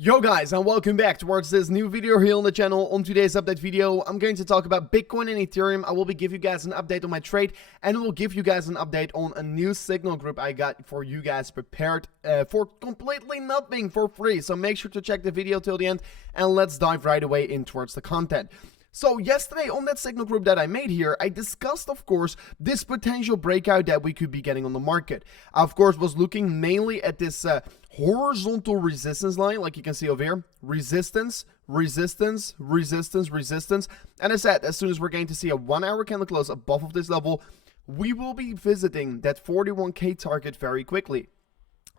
Yo guys, and welcome back towards this new video here on the channel. On today's update video, I'm going to talk about Bitcoin and Ethereum. I will be giving you guys an update on my trade, and I will give you guys an update on a new signal group I got for you guys prepared for completely nothing for free. So make sure to check the video till the end, and let's dive right away in towards the content. So yesterday on that signal group that I made here, I discussed, of course, this potential breakout that we could be getting on the market. I, of course, was looking mainly at this horizontal resistance line, like you can see over here. Resistance, resistance, resistance, resistance. And I said, as soon as we're going to see a 1 hour candle close above of this level, we will be visiting that 41K target very quickly.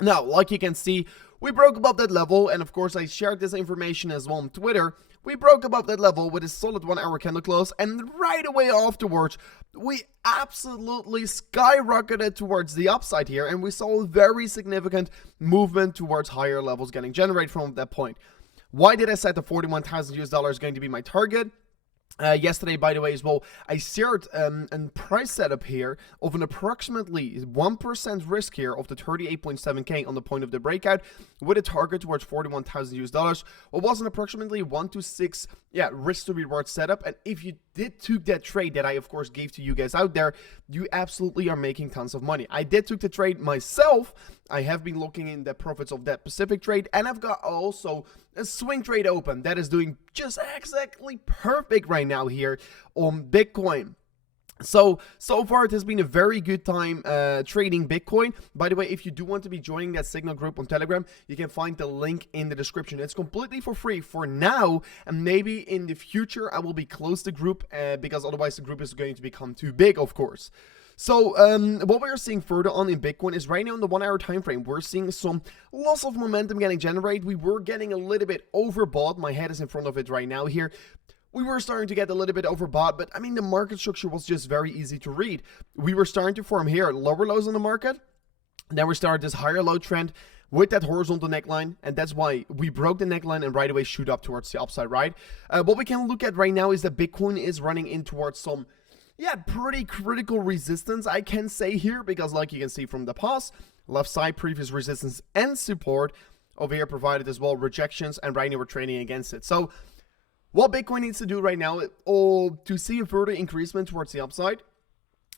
Now, like you can see, we broke above that level, and of course I shared this information as well on Twitter. We broke above that level with a solid 1 hour candle close, and right away afterwards, we absolutely skyrocketed towards the upside here, and we saw a very significant movement towards higher levels getting generated from that point. Why did I set the 41,000 US dollars going to be my target? Yesterday, by the way, as well, I shared a price setup here of an approximately 1% risk here of the 38.7K on the point of the breakout with a target towards 41,000 US dollars. It was an approximately 1 to 6 risk to reward setup. And if you did took that trade that I, of course, gave to you guys out there, you absolutely are making tons of money. I did took the trade myself. I have been looking in the profits of that specific trade, and I've got also a swing trade open that is doing just exactly perfect right now here on Bitcoin. So far it has been a very good time trading Bitcoin. By the way, if you do want to be joining that signal group on Telegram, you can find the link in the description. It's completely for free for now, and maybe in the future I will be close the group because otherwise the group is going to become too big, of course. So what we are seeing further on in Bitcoin is right now in the 1 hour time frame, we're seeing some loss of momentum getting generated. We were getting a little bit overbought. My head is in front of it right now here. We were starting to get a little bit overbought, but I mean, the market structure was just very easy to read. We were starting to form here lower lows on the market. Then we started this higher low trend with that horizontal neckline, and that's why we broke the neckline and right away shoot up towards the upside, right? What we can look at right now is that Bitcoin is running in towards some pretty critical resistance, I can say here, because like you can see from the past, left side previous resistance and support, over here provided as well rejections, and right now we're trading against it. So what Bitcoin needs to do right now to see a further increasement towards the upside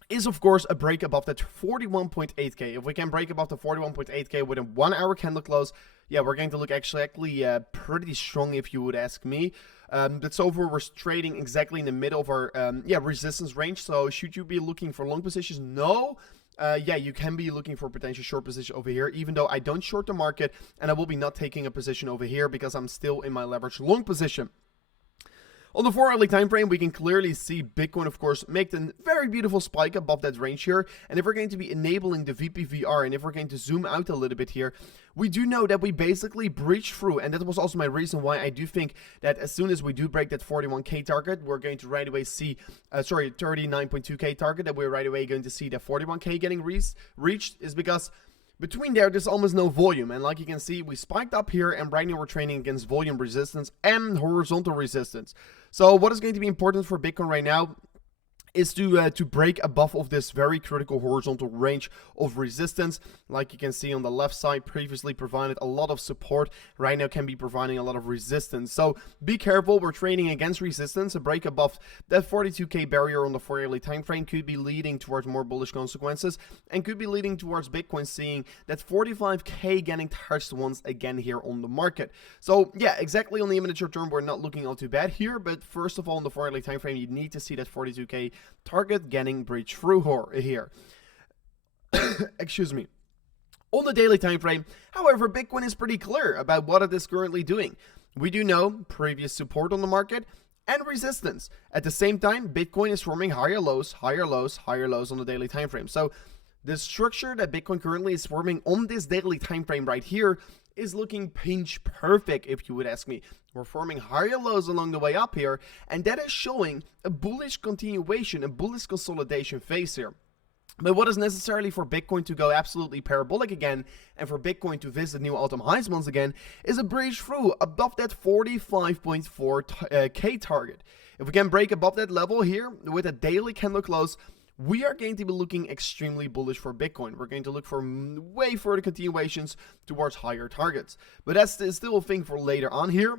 is, of course, a break above that 41.8K. If we can break above the 41.8K with a 1 hour candle close, we're going to look actually pretty strong, if you would ask me. That's over. We're trading exactly in the middle of our resistance range. So should you be looking for long positions? No. You can be looking for potential short position over here, even though I don't short the market, and I will be not taking a position over here because I'm still in my leverage long position. On the 4 hourly time frame, we can clearly see Bitcoin, of course, make a very beautiful spike above that range here. And if we're going to be enabling the VPVR, and if we're going to zoom out a little bit here, we do know that we basically breached through. And that was also my reason why I do think that as soon as we do break that 41K target, we're going to right away see, 39.2K target, that we're right away going to see that 41K getting reached, is because between there's almost no volume, and like you can see, we spiked up here, and right now we're trading against volume resistance and horizontal resistance. So what is going to be important for Bitcoin right now is to break above of this very critical horizontal range of resistance. Like you can see on the left side, previously provided a lot of support, right now can be providing a lot of resistance. So be careful, we're trading against resistance. A break above that 42K barrier on the 4 hourly time frame could be leading towards more bullish consequences, and could be leading towards Bitcoin seeing that 45K getting touched once again here on the market. So exactly on the imminent short term, we're not looking all too bad here, but first of all, on the 4 hourly time frame, you need to see that 42K target getting breached through here. Excuse me. On the daily time frame, however, Bitcoin is pretty clear about what it is currently doing. We do know previous support on the market and resistance. At the same time, Bitcoin is forming higher lows, higher lows, higher lows on the daily time frame. So the structure that Bitcoin currently is forming on this daily time frame right here is looking pinch perfect, if you would ask me. We're forming higher lows along the way up here, and that is showing a bullish continuation, a bullish consolidation phase here. But what is necessarily for Bitcoin to go absolutely parabolic again, and for Bitcoin to visit new all-time highs once again, is a breach through above that 45.4K target. If we can break above that level here with a daily candle close, we are going to be looking extremely bullish for Bitcoin. We're going to look for way further continuations towards higher targets. But that's still a thing for later on here.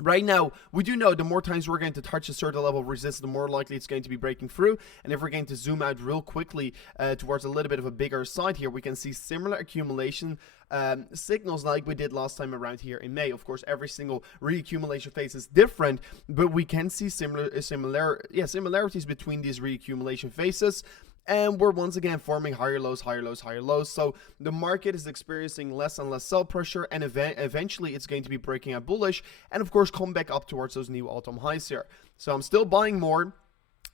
Right now, we do know the more times we're going to touch a certain level of resistance, the more likely it's going to be breaking through. And if we're going to zoom out real quickly towards a little bit of a bigger side here, we can see similar accumulation signals like we did last time around here in May. Of course, every single reaccumulation phase is different, but we can see similarities between these reaccumulation phases. And we're once again forming higher lows, higher lows, higher lows. So the market is experiencing less and less sell pressure, and eventually it's going to be breaking out bullish and of course come back up towards those new all-time highs here. So I'm still buying more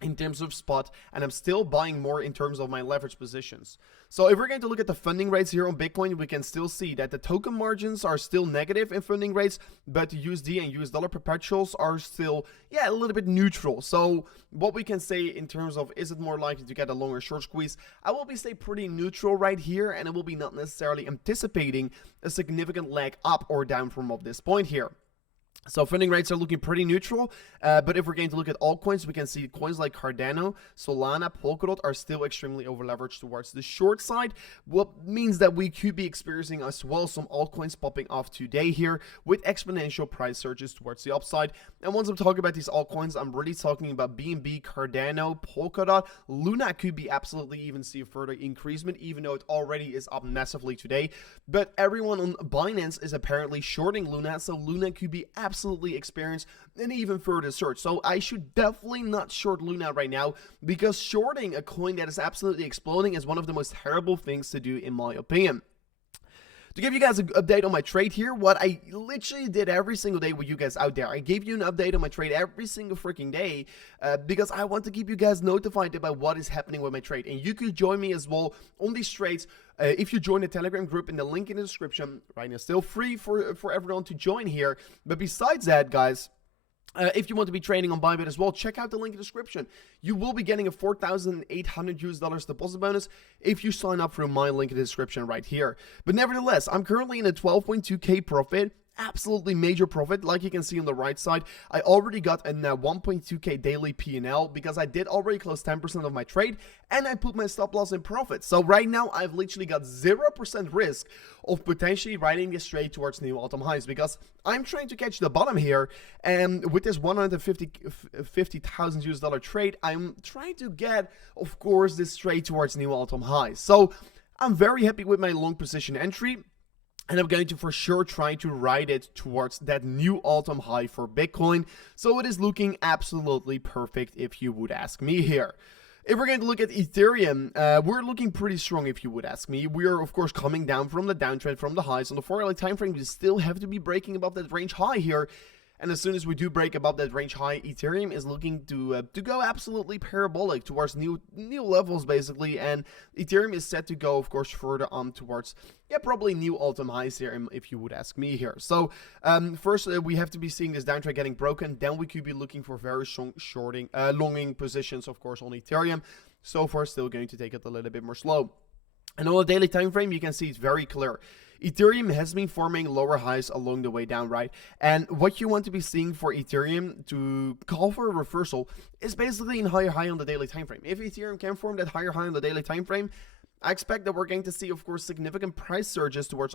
in terms of spot, and I'm still buying more in terms of my leverage positions. So if we're going to look at the funding rates here on Bitcoin, we can still see that the token margins are still negative in funding rates, but USD and US dollar perpetuals are still, a little bit neutral. So what we can say in terms of, is it more likely to get a longer short squeeze? I will be stay pretty neutral right here, and I will be not necessarily anticipating a significant leg up or down from this point here. So funding rates are looking pretty neutral, but if we're going to look at altcoins, we can see coins like Cardano, Solana, Polkadot are still extremely over-leveraged towards the short side, what means that we could be experiencing as well some altcoins popping off today here with exponential price surges towards the upside. And once I'm talking about these altcoins, I'm really talking about BNB, Cardano, Polkadot. Luna could be absolutely even see a further increasement, even though it already is up massively today. But everyone on Binance is apparently shorting Luna, so Luna could be absolutely experience an even further surge. So I should definitely not short Luna right now, because shorting a coin that is absolutely exploding is one of the most terrible things to do in my opinion. To give you guys an update on my trade here, what I literally did every single day with you guys out there, I gave you an update on my trade every single freaking day because I want to keep you guys notified about what is happening with my trade. And you could join me as well on these trades if you join the Telegram group in the link in the description. Right now, still free for everyone to join here. But besides that, guys, if you want to be trading on Bybit as well, check out the link in the description. You will be getting a $4,800 deposit bonus if you sign up through my link in the description right here. But nevertheless, I'm currently in a 12.2k profit. Absolutely major profit. Like you can see on the right side, I already got a 1.2k daily P&L because I did already close 10% of my trade and I put my stop loss in profit. So right now I've literally got 0% risk of potentially riding this trade towards new all-time highs, because I'm trying to catch the bottom here, and with this $150,000 US trade, I'm trying to get, of course, this trade towards new all-time highs. So I'm very happy with my long position entry. And I'm going to for sure try to ride it towards that new all-time high for Bitcoin. So it is looking absolutely perfect if you would ask me here. If we're going to look at Ethereum, we're looking pretty strong if you would ask me. We are, of course, coming down from the downtrend from the highs. On the 4-hourly time frame, we still have to be breaking above that range high here. And as soon as we do break above that range high, Ethereum is looking to go absolutely parabolic towards new levels, basically. And Ethereum is set to go, of course, further on towards, probably new all-time highs here, if you would ask me here. So first, we have to be seeing this downtrend getting broken. Then we could be looking for very strong longing positions, of course, on Ethereum. So far, still going to take it a little bit more slow. And on the daily time frame, you can see it's very clear. Ethereum has been forming lower highs along the way down, right? And what you want to be seeing for Ethereum to call for a reversal is basically in higher high on the daily time frame. If Ethereum can form that higher high on the daily time frame, I expect that we're going to see, of course, significant price surges towards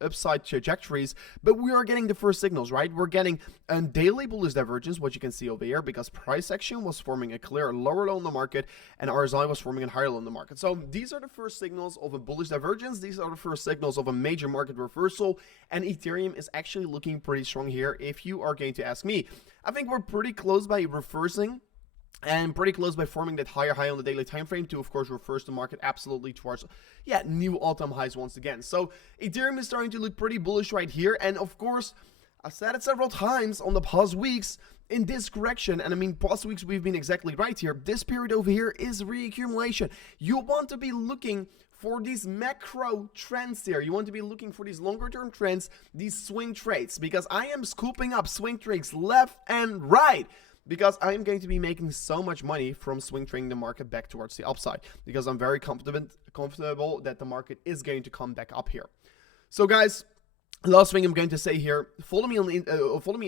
upside trajectories, but we are getting the first signals, right? We're getting a daily bullish divergence, what you can see over here, because price action was forming a clear lower low in the market, and RSI was forming a higher low in the market. So these are the first signals of a bullish divergence. These are the first signals of a major market reversal, and Ethereum is actually looking pretty strong here, if you are going to ask me. I think we're pretty close by reversing and pretty close by forming that higher high on the daily time frame to, of course, reverse the market absolutely towards, new all-time highs once again. So Ethereum is starting to look pretty bullish right here. And of course, I've said it several times on the past weeks, in this correction, and I mean past weeks we've been exactly right here, this period over here is reaccumulation. You want to be looking for these macro trends here. You want to be looking for these longer term trends, these swing trades, because I am scooping up swing trades left and right, because I'm going to be making so much money from swing trading the market back towards the upside, because I'm very comfortable that the market is going to come back up here. So guys, last thing I'm going to say here, follow me on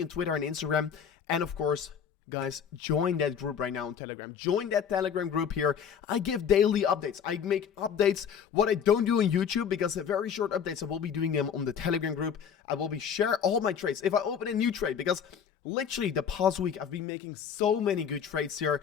Twitter and Instagram, and of course, guys, join that group right now on Telegram. Join that Telegram group here. I give daily updates. I make updates, what I don't do on YouTube, because they're very short updates. I will be doing them on the Telegram group. I will be share all my trades. If I open a new trade, because literally the past week I've been making so many good trades here.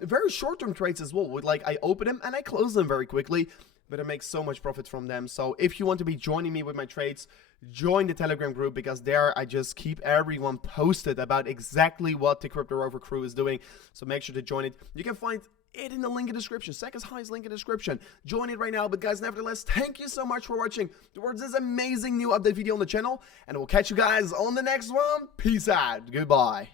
Very short-term trades as well. With like, I open them and I close them very quickly, but I make so much profit from them. So if you want to be joining me with my trades, join the Telegram group, because there I just keep everyone posted about exactly what the Crypto Rover crew is doing. So make sure to join it. You can find it in the link in the description. Second's highest link in the description. Join it right now. But guys, nevertheless, thank you so much for watching towards this amazing new update video on the channel. And we'll catch you guys on the next one. Peace out. Goodbye.